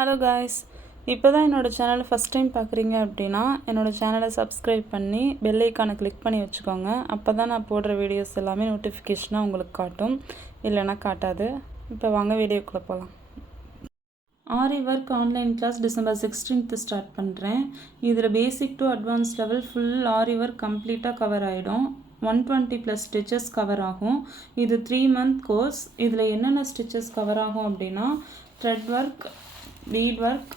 Hello guys, இப்போ தான் என்னோடய சேனலை ஃபஸ்ட் டைம் பார்க்குறீங்க அப்படின்னா என்னோடய சேனலை சப்ஸ்கிரைப் பண்ணி பெல் ஐக்கானை கிளிக் பண்ணி வச்சுக்கோங்க. அப்போ தான் நான் போடுற வீடியோஸ் எல்லாமே நோட்டிஃபிகேஷனாக உங்களுக்கு காட்டும், இல்லைன்னா காட்டாது. இப்போ வாங்க வீடியோக்குள்ளே போகலாம். Aari work online class December 16th start பண்ணுறேன். இதில் basic to advance level full aari work கம்ப்ளீட்டாக கவர் ஆகிடும். 120+ ஸ்டிச்சஸ் கவர் ஆகும். இது 3 month கோர்ஸ். இதில் என்னென்ன ஸ்டிச்சஸ் கவர் ஆகும் அப்படின்னா thread work, bead work,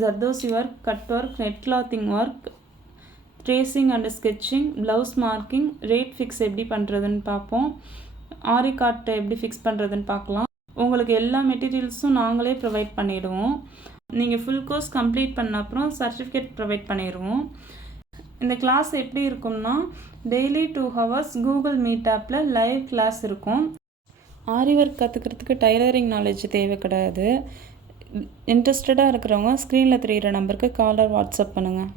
Zarthosi work, cut work, net clothing work, tracing and sketching, blouse marking, rate fix எப்படி பண்ணுறதுன்னு பார்ப்போம். ஆரி கார்ட்டை எப்படி ஃபிக்ஸ் பண்ணுறதுன்னு பார்க்கலாம். உங்களுக்கு எல்லா மெட்டீரியல்ஸும் நாங்களே ப்ரொவைட் பண்ணிவிடுவோம். நீங்கள் ஃபுல் கோர்ஸ் கம்ப்ளீட் பண்ண அப்புறம் சர்டிஃபிகேட் ப்ரொவைட் பண்ணிடுவோம். இந்த கிளாஸ் எப்படி இருக்கும்னா டெய்லி 2 hours கூகுள் மீட் ஆப்பில் லைவ் கிளாஸ் இருக்கும். ஆரி ஒர்க் கற்றுக்கிறதுக்கு டைலரிங் நாலேஜ் தேவை கிடையாது. இன்ட்ரெஸ்டடாக இருக்கிறவங்க ஸ்க்ரீனில் தெரிகிற நம்பருக்கு காலர் வாட்ஸ்அப் பண்ணுங்கள்.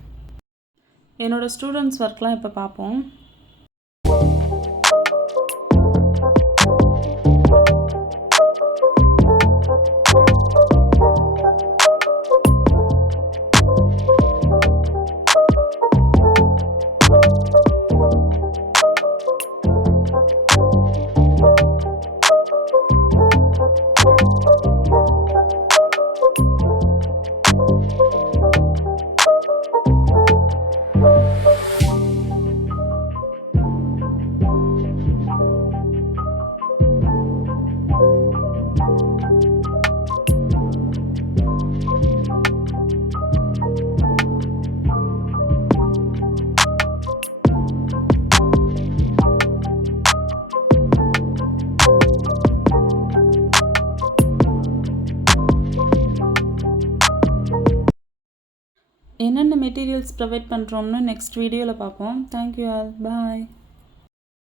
என்னோடய ஸ்டூடெண்ட்ஸ் ஒர்க்லாம் இப்போ பார்ப்போம். என்னென்ன மெட்டீரியல்ஸ் ப்ரொவைட் பண்ணுறோம்னு நெக்ஸ்ட் வீடியோவில் பார்ப்போம். தேங்க்யூ ஆல், பாய்.